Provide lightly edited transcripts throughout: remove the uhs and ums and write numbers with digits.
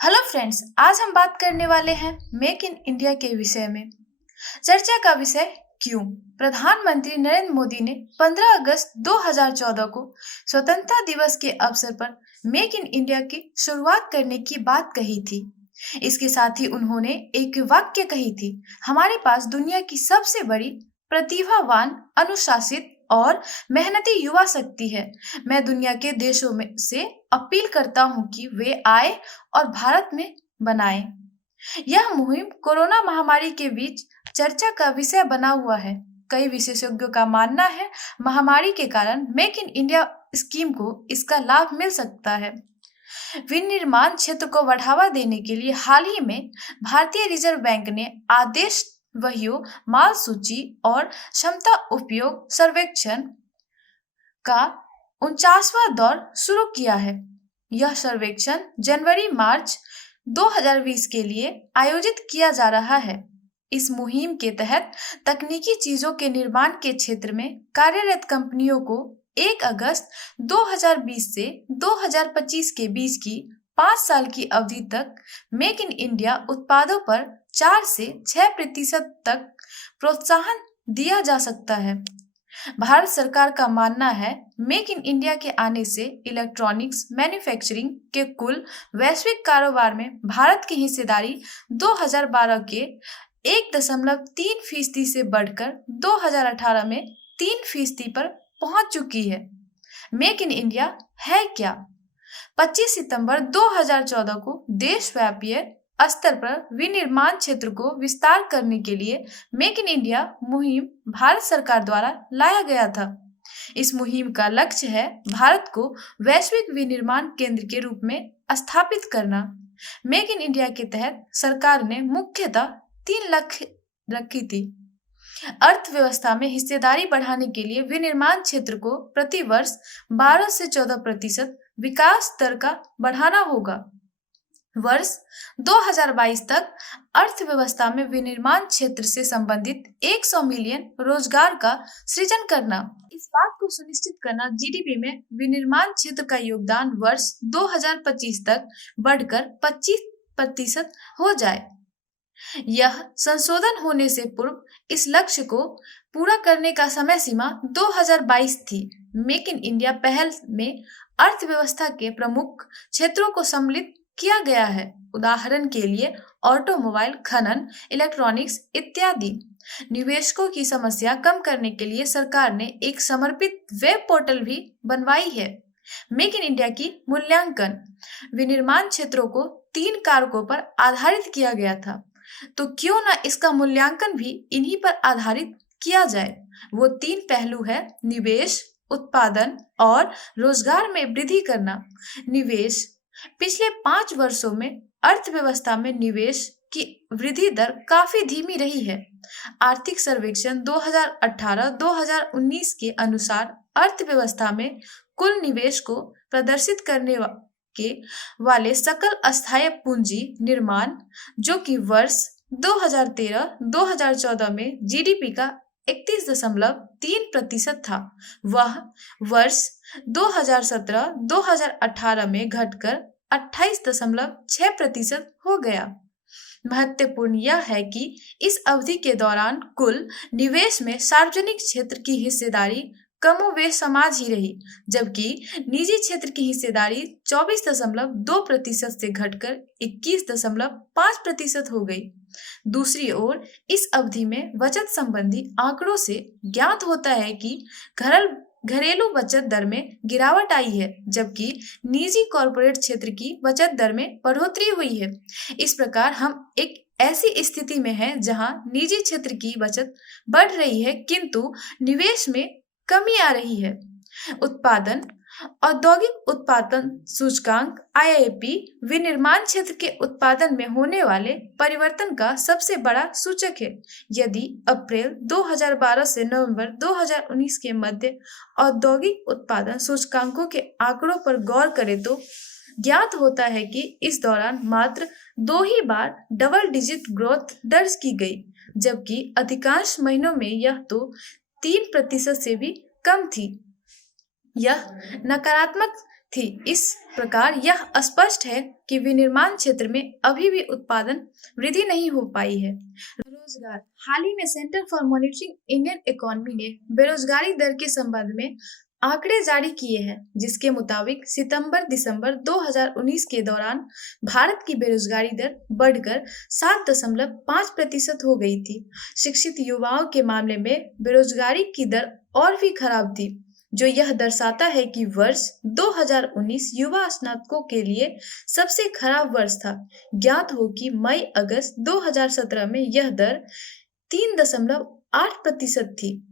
Hello friends, आज हम बात करने वाले हैं मेक इन इंडिया के विषय में। चर्चा का विषय क्यों? प्रधानमंत्री नरेंद्र मोदी ने 15 अगस्त 2014 को स्वतंत्रता दिवस के अवसर पर मेक इन इंडिया की शुरुआत करने की बात कही थी। इसके साथ ही उन्होंने एक वाक्य कही थी, हमारे पास दुनिया की सबसे बड़ी प्रतिभावान, अनुशासित और मेहनती युवा शक्ति है। मैं दुनिया के देशों में से अपील करता हूं कि वे आए और भारत में बनाएं। यह मुहिम कोरोना महामारी के बीच चर्चा का विषय बना हुआ है। कई विशेषज्ञों का मानना है महामारी के कारण मेक इन इंडिया स्कीम को इसका लाभ मिल सकता है। विनिर्माण क्षेत्र को बढ़ावा देने के लिए हाल ही में भारतीय रिजर्व बैंक ने आदेश वहियों, माल सूची और क्षमता उपयोग सर्वेक्षण का 49वां दौर शुरू किया है। यह सर्वेक्षण जनवरी-मार्च 2020 के लिए आयोजित किया जा रहा है। इस मुहिम के तहत तकनीकी चीजों के निर्माण के क्षेत्र में कार्यरत कंपनियों को 1 अगस्त 2020 से 2025 के बीच की 5 साल की अवधि तक मेक इन इंडिया उत्पादों पर 4 से 6% तक प्रोत्साहन दिया जा सकता है। भारत सरकार का मानना है मेक इन इंडिया के आने से इलेक्ट्रॉनिक्स मैन्युफैक्चरिंग के कुल वैश्विक कारोबार में भारत की हिस्सेदारी 2012 के 1.3% से बढ़कर 2018 में 3% पर पहुंच चुकी है। मेक इन इंडिया है क्या? 25 सितंबर 2014 को देशव्यापी स्तर पर विनिर्माण क्षेत्र को विस्तार करने के लिए मेक इन इंडिया मुहिम भारत सरकार द्वारा लाया गया था। इस मुहिम का लक्ष्य है भारत को वैश्विक विनिर्माण केंद्र के रूप में स्थापित करना। मेक इन इंडिया के तहत सरकार ने मुख्यतः 3 लक्ष्य रखी थी। अर्थव्यवस्था में हिस्सेदारी बढ़ाने के लिए विनिर्माण क्षेत्र को प्रति वर्ष 12 से 14% विकास दर का बढ़ाना होगा। वर्ष 2022 तक अर्थव्यवस्था में विनिर्माण क्षेत्र से संबंधित 100 मिलियन रोजगार का सृजन करना। इस बात को सुनिश्चित करना जीडीपी में विनिर्माण क्षेत्र का योगदान वर्ष 2025 तक बढ़कर 25% हो जाए। यह संशोधन होने से पूर्व इस लक्ष्य को पूरा करने का समय सीमा 2022 थी। मेक इन इंडिया पहल में अर्थव्यवस्था के प्रमुख क्षेत्रों को सम्मिलित किया गया है। उदाहरण के लिए ऑटोमोबाइल, खनन, इलेक्ट्रॉनिक्स इत्यादि। निवेशकों की समस्या कम करने के लिए सरकार ने एक समर्पित वेब पोर्टल भी बनवाई है। मेक इन इंडिया की मूल्यांकन विनिर्माण क्षेत्रों को 3 कारकों पर आधारित किया गया था, तो क्यों ना इसका मूल्यांकन भी इन्हीं पर आधारित किया जाए। वो 3 पहलू है निवेश, उत्पादन और रोजगार में वृद्धि करना। निवेश पिछले 5 वर्षों में अर्थव्यवस्था में निवेश की वृद्धि दर काफी धीमी रही है। आर्थिक सर्वेक्षण 2018-2019 के अनुसार अर्थव्यवस्था में कुल निवेश को प्रदर्शित करने के वाले सकल अस्थायी पूंजी निर्माण, जो कि वर्ष 2013-2014 में जीडीपी का 31.3% था, वह वर्ष 2017-2018 में घटकर 28.6% हो गया। महत्वपूर्ण यह है कि इस अवधि के दौरान कुल निवेश में सार्वजनिक क्षेत्र की हिस्सेदारी कमोबेश समान ही रही, जबकि निजी क्षेत्र की हिस्सेदारी 24.2% से घटकर 21.5% हो गई। दूसरी ओर इस अवधि में बचत संबंधी आंकड़ों से ज्ञात होता है कि घरेलू बचत दर में गिरावट आई है, जबकि निजी कॉरपोरेट क्षेत्र की बचत दर में बढ़ोतरी हुई है। इस प्रकार हम एक ऐसी स्थिति में हैं जहां निजी क्षेत्र की बचत बढ़ रही है किंतु निवेश में कमी आ रही है। उत्पादन औद्योगिक उत्पादन सूचकांक आईआईपी विनिर्माण क्षेत्र के उत्पादन में होने वाले परिवर्तन का सबसे बड़ा सूचक है। यदि अप्रैल 2012 से नवंबर 2019 के मध्य औद्योगिक उत्पादन सूचकांकों के आंकड़ों पर गौर करें तो ज्ञात होता है कि इस दौरान मात्र 2 ही बार डबल डिजिट ग्रोथ दर्ज की गई, जबकि अधिकांश महीनों में यह तो 3% से भी कम थी। यह नकारात्मक थी। इस प्रकार यह स्पष्ट है कि विनिर्माण क्षेत्र में अभी भी उत्पादन वृद्धि नहीं हो पाई है। रोजगार। हाल ही में centre for monitoring Indian economy ने बेरोजगारी दर के संबंध में आंकड़े जारी किए हैं, जिसके मुताबिक सितंबर-दिसंबर 2019 के दौरान भारत की बेरोजगारी दर बढ़कर 7.5% हो गई थी। शिक्षित युवाओं के मामले में बेरोजगारी की दर और भी खराब थी, जो यह दर्शाता है कि वर्ष 2019 युवा स्नातकों के लिए सबसे खराब वर्ष था। ज्ञात हो कि मई-अगस्त 2017 में यह दर 3.8% थी।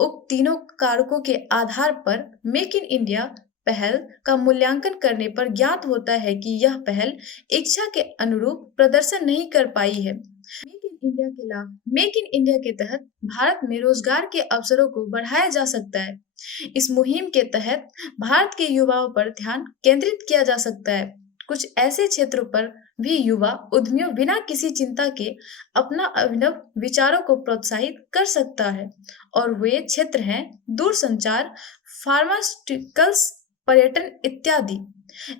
उक्त तीनों कारकों के आधार पर मेक इन इंडिया पहल का मूल्यांकन करने पर ज्ञात होता है कि यह पहल इच्छा के अनुरूप प्रदर्शन नहीं कर पाई है। मेक इन इंडिया के लाभ। मेक इन इंडिया के तहत भारत में रोजगार के अवसरों को बढ़ाया जा सकता है। इस मुहिम के तहत भारत के युवाओं पर ध्यान केंद्रित किया जा सकता है। कुछ ऐसे क्षेत्रों पर भी युवा उद्यमियों बिना किसी चिंता के अपना अभिनव विचारों को प्रोत्साहित कर सकता है, और वे क्षेत्र हैं दूरसंचार, फार्मास्यूटिकल्स, पर्यटन इत्यादि।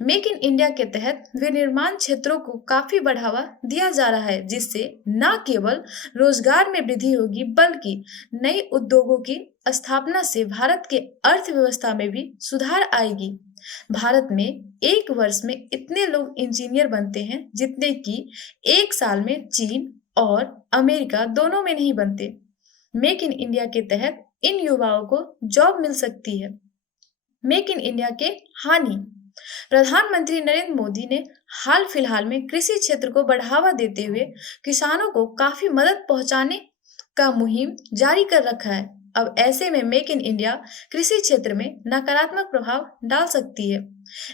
मेक इन इंडिया के तहत विनिर्माण क्षेत्रों को काफी बढ़ावा दिया जा रहा है, जिससे न केवल रोजगार में वृद्धि होगी बल्कि नए उद्योगों की स्थापना से भारत के अर्थव्यवस्था में भी सुधार आएगी। भारत में एक वर्ष में इतने लोग इंजीनियर बनते हैं जितने कि एक साल में चीन और अमेरिका दोनों में नहीं बनते। मेक इन इंडिया के तहत इन युवाओं को जॉब मिल सकती है। मेक इन इंडिया के हानि। प्रधानमंत्री नरेंद्र मोदी ने हाल फिलहाल में कृषि क्षेत्र को बढ़ावा देते हुए किसानों को काफी मदद पहुंचाने का मुहिम जारी कर रखा है। अब ऐसे में मेक इन इंडिया कृषि क्षेत्र में नकारात्मक प्रभाव डाल सकती है।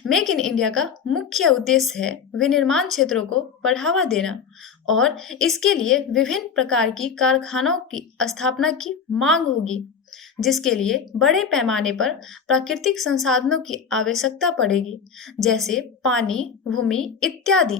मेक इन इंडिया का मुख्य उद्देश्य है विनिर्माण क्षेत्रों को बढ़ावा देना, और इसके लिए विभिन्न प्रकार की कारखानों की स्थापना की मांग होगी, जिसके लिए बड़े पैमाने पर प्राकृतिक संसाधनों की आवश्यकता पड़ेगी, जैसे पानी, भूमि इत्यादि।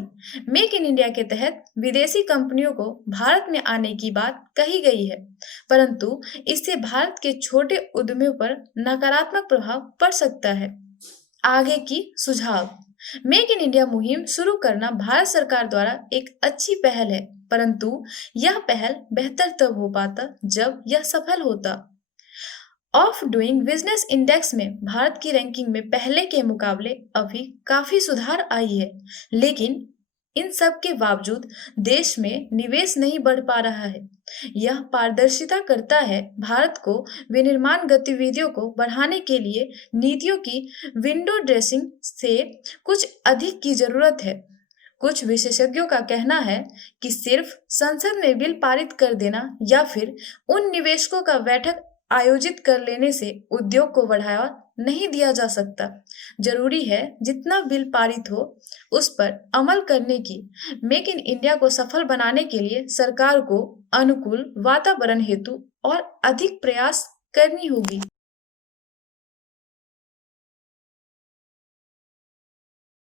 मेक इन इंडिया के तहत विदेशी कंपनियों को भारत में आने की बात कही गई है, परंतु इससे भारत के छोटे उद्यमियों पर नकारात्मक प्रभाव पड़ सकता है। आगे की सुझाव। मेक इन इंडिया मुहिम शुरू करना भारत सरकार द्वारा एक अच्छी पहल है, परंतु यह पहल बेहतर तब हो पाता जब यह सफल होता। ऑफ डूइंग बिजनेस इंडेक्स में भारत की रैंकिंग में पहले के मुकाबले अभी काफी सुधार आई है, लेकिन इन सब के बावजूद देश में निवेश नहीं बढ़ पा रहा है। यह पारदर्शिता करता है भारत को विनिर्माण गतिविधियों को बढ़ाने के लिए नीतियों की विंडो ड्रेसिंग से कुछ अधिक की जरूरत है। कुछ विशेषज्ञों का कहना है कि सिर्फ संसद में बिल पारित कर देना या फिर उन निवेशकों का बैठक आयोजित कर लेने से उद्योग को बढ़ावा नहीं दिया जा सकता। जरूरी है जितना बिल पारित हो उस पर अमल करने की। मेक इन इंडिया को सफल बनाने के लिए सरकार को अनुकूल वातावरण हेतु और अधिक प्रयास करनी होगी।